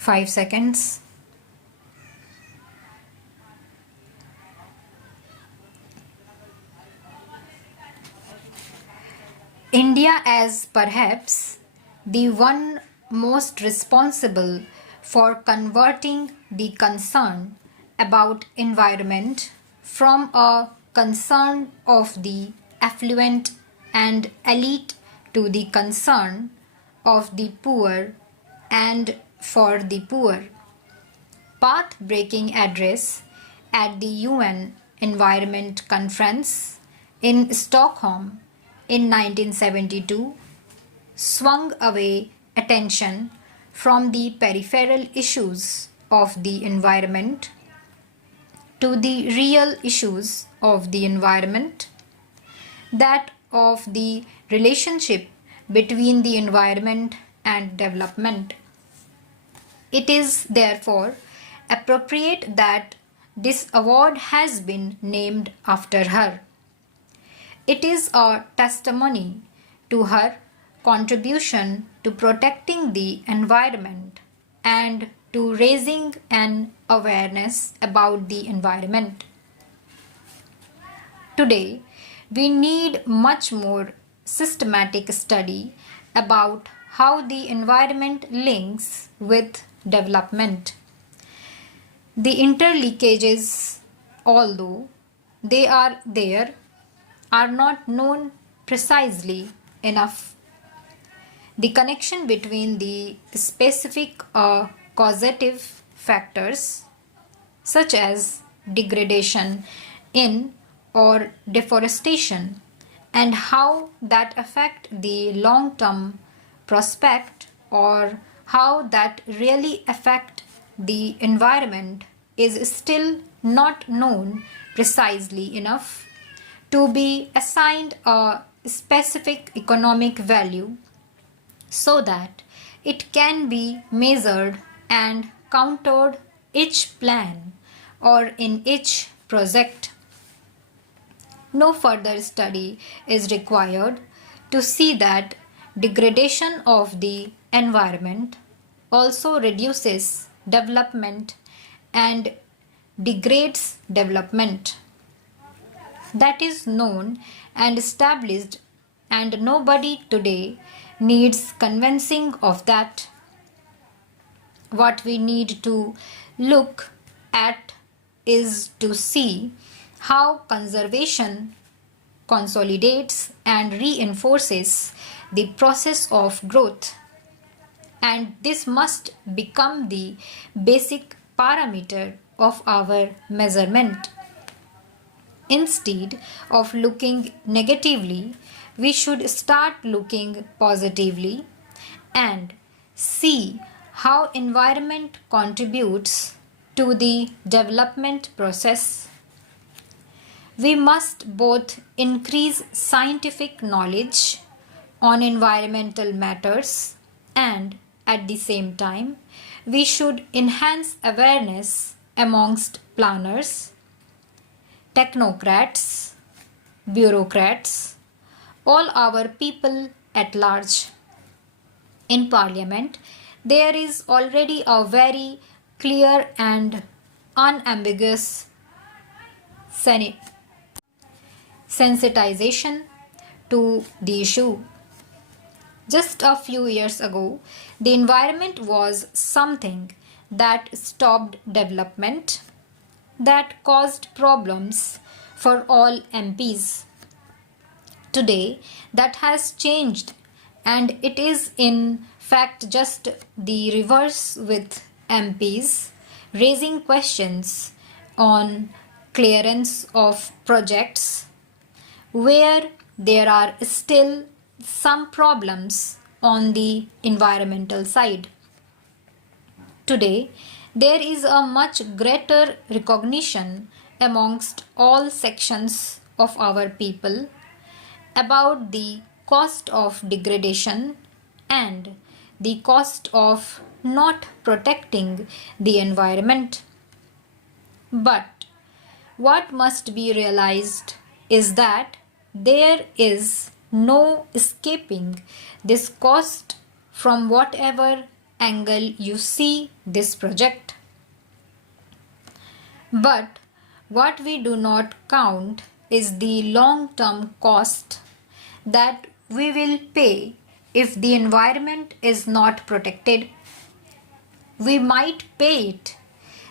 5 seconds. India as perhaps the one most responsible for converting the concern about environment from a concern of the affluent and elite to the concern of the poor and for the poor. Path-breaking address at the UN Environment Conference in Stockholm in 1972 swung away attention from the peripheral issues of the environment to the real issues of the environment, that of the relationship between the environment and development. It is therefore appropriate that this award has been named after her. It is a testimony to her contribution to protecting the environment and to raising an awareness about the environment. Today, we need much more systematic study about how the environment links with development. The interlinkages, although they are there, are not known precisely enough. The connection between the specific causative factors such as degradation in or deforestation and how that affect the long-term prospect or how that really affect the environment is still not known precisely enough to be assigned a specific economic value so that it can be measured and countered each plan or in each project. No further study is required to see that degradation of the environment also reduces development and degrades development. That is known and established, and nobody today needs convincing of that. What we need to look at is to see how conservation consolidates and reinforces the process of growth, and this must become the basic parameter of our measurement. Instead of looking negatively, we should start looking positively and see how environment contributes to the development process. We must both increase scientific knowledge on environmental matters and at the same time we should enhance awareness amongst planners, technocrats, bureaucrats, all our people at large. In Parliament, there is already a very clear and unambiguous sensitization to the issue. Just a few years ago, the environment was something that stopped development, that caused problems for all MPs. Today, that has changed, and it is in fact just the reverse, with MPs raising questions on clearance of projects where there are still some problems on the environmental side. Today, there is a much greater recognition amongst all sections of our people about the cost of degradation and the cost of not protecting the environment. But what must be realized is that there is no escaping this cost from whatever angle you see this project. But what we do not count is the long-term cost that we will pay if the environment is not protected. We might pay it.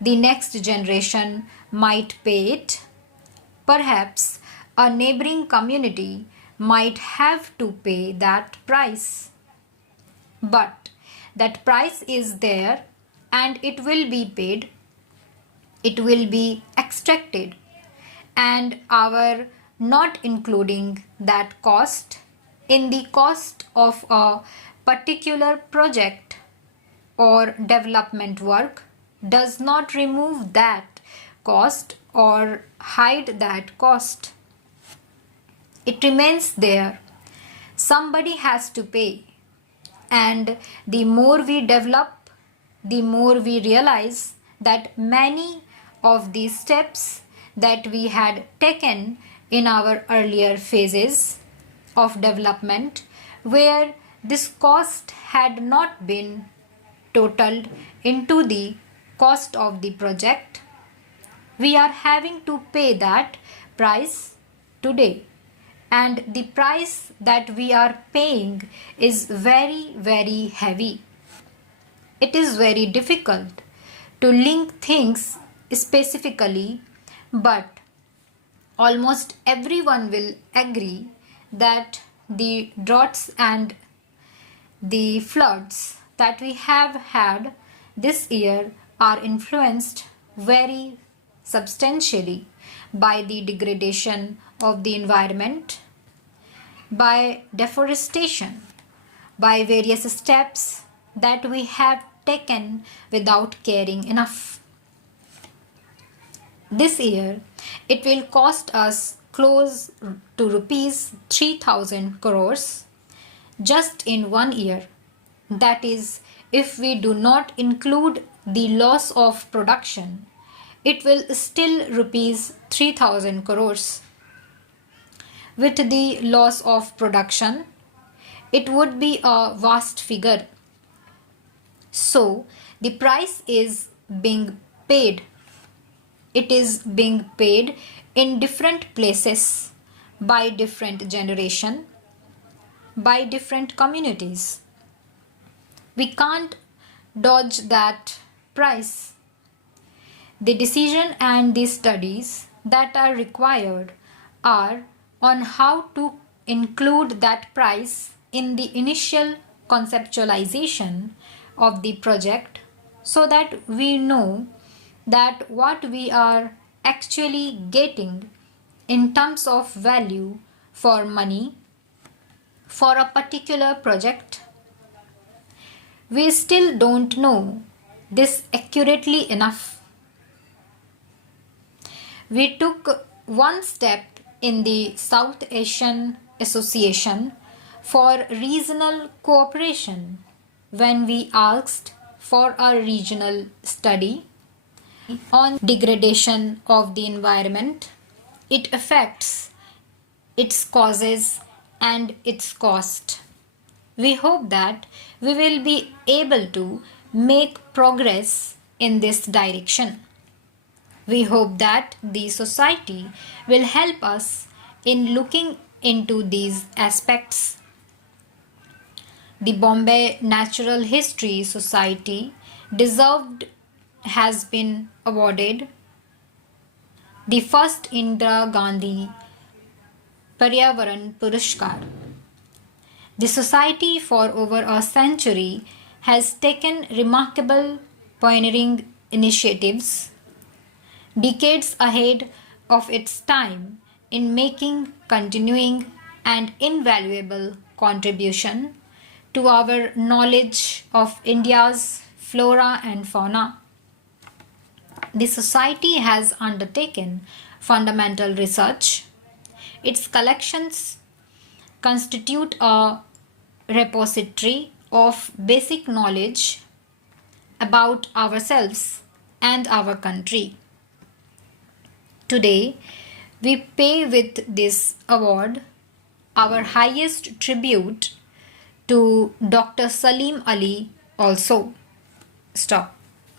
The next generation might pay it. Perhaps a neighboring community might have to pay that price. But that price is there and it will be paid. It will be extracted, and our not including that cost in the cost of a particular project or development work does not remove that cost or hide that cost. It remains there. Somebody has to pay, and the more we develop, the more we realize that many of these steps that we had taken in our earlier phases of development, where this cost had not been totaled into the cost of the project, we are having to pay that price today. And the price that we are paying is very, very heavy. It is very difficult to link things specifically, but almost everyone will agree that the droughts and the floods that we have had this year are influenced very substantially by the degradation of the environment, by deforestation, by various steps that we have taken without caring enough. This year, it will cost us close to rupees 3,000 crores just in 1 year. That is, if we do not include the loss of production, it will still rupees 3,000 crores. With the loss of production, it would be a vast figure. So, the price is being paid. It is being paid in different places, by different generation, by different communities. We can't dodge that price. The decision and the studies that are required are on how to include that price in the initial conceptualization of the project, so that we know that what we are actually getting in terms of value for money for a particular project. We still don't know this accurately enough. We took one step in the South Asian Association for Regional Cooperation when we asked for a regional study on degradation of the environment, its effects, its causes, and its cost. We hope that we will be able to make progress in this direction. We hope that the society will help us in looking into these aspects. The Bombay Natural History Society has been awarded the first Indira Gandhi Paryavaran Purashkar. The society for over a century has taken remarkable pioneering initiatives, decades ahead of its time, in making continuing and invaluable contribution to our knowledge of India's flora and fauna. The society has undertaken fundamental research. Its collections constitute a repository of basic knowledge about ourselves and our country. Today, we pay with this award our highest tribute to Dr. Salim Ali also. Stop.